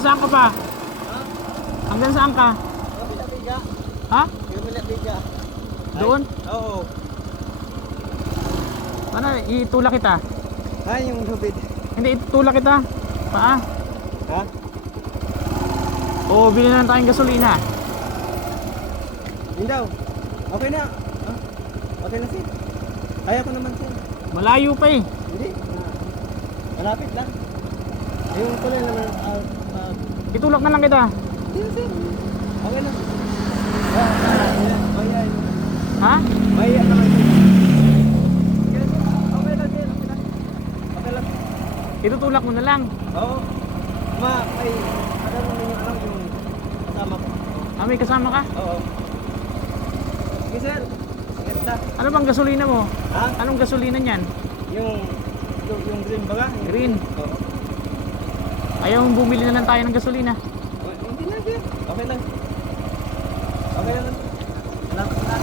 Hanggang saan ka pa? Hanggang saan ka? Biga. Ha? Biga. Doon? Oo. Ano, itulak kita? Ay, yung lubid. Hindi, itulak kita. Paa? Ha? Oo, bilhin na tayong gasolina. Yun daw. Okay na. Okay na sir. Kaya ko naman sir. Malayo pa eh. Hindi. Malapit lang. Yung tuloy naman. Itulak na lang kita. Hindi sir. Okay na. Maya. Ha? Maya naman sir. Okay lang sir. Okay lang. Itutulak mo na lang. Oo. May ano naman yung kasama ko. Ah, may kasama ka? Oo. Sige sir. Ingat na. Ano bang gasolina mo? Ha? Anong gasolina niyan? Yung green baga? Green. Oo. Ayaw mong bumili na lang tayo ng gasolina. Hindi na sir. Okay lang. Okay lang. Salamat na.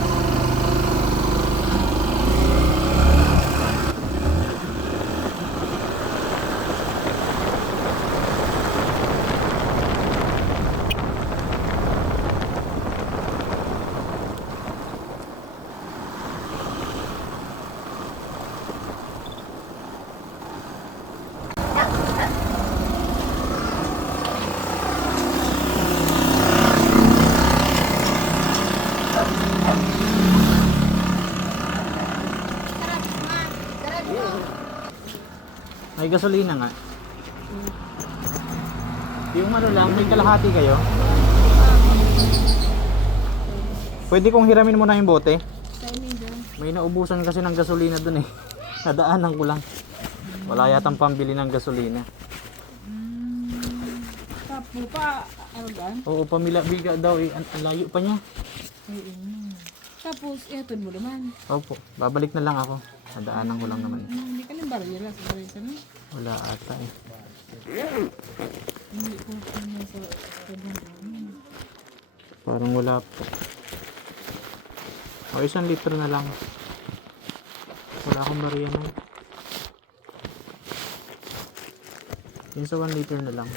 May gasolina nga. Yung ano lang, may kalahati kayo. Pwede kong hiramin mo na yung bote. May naubusan kasi ng gasolina dun eh. Nadaanan ko lang. Wala yatang pambili ng gasolina. Tapo pa, ano ba? Oo, pamila-biga daw eh. Ang layo pa niya. Tapos, eto mo naman. Opo, babalik na lang ako. Nadaanan ko lang naman. Hindi ka ng barila sa barila na. Wala ata eh. Hindi ko na sa kanyang. Parang wala po. O, 1 litro na lang. Wala akong bariya na. Yung sa 1 liter na lang.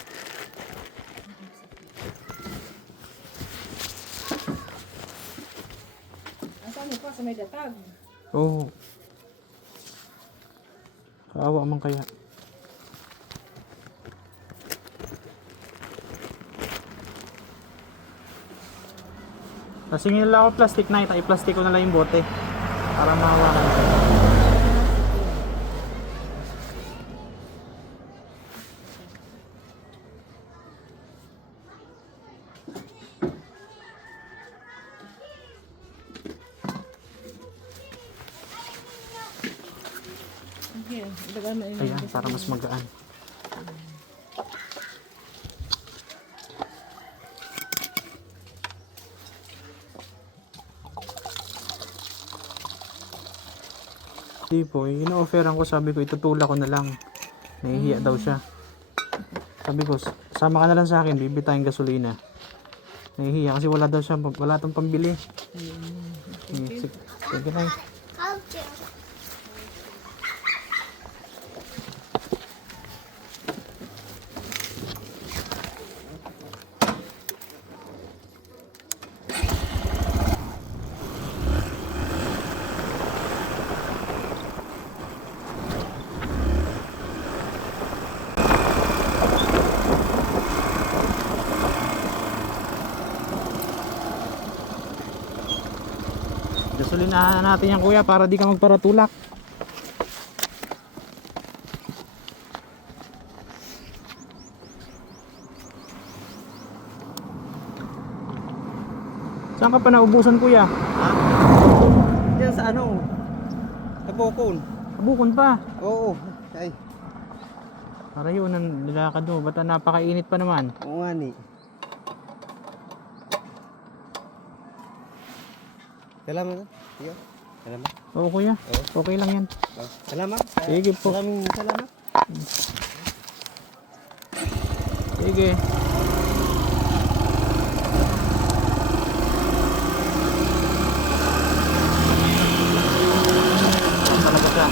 Asan mo pa sa may datag? Oo. Kaawa man kaya. Kasi lang ako plastic na ito. I-plastic ko na lang yung bote. Para mahawakan ko. Sige, ilagay mo yun. Ayan, para mas magaan. Hindi po, ino-offeran ko, sabi ko itutulak ko na lang. Nahihiya daw siya. Sabi ko, sama ka na lang sa akin, bibili tayong gasolina. Nahihiya kasi wala daw siya, wala tong pambili. Sige na. Gasolinahan natin yan kuya para di ka magparatulak. Saan ka pa naubusan kuya? Ha? Yan sa ano? Sa Bukon. Bukon pa. Oo. Ay. Para yun ang nilakad mo. Ba't napakainit pa naman? Oo nga ni. Salamat. Sige. Salamat. Oo kuya. Okay lang yan. Salamat. Sige po. Maraming salamat. Sige. Talaga siya.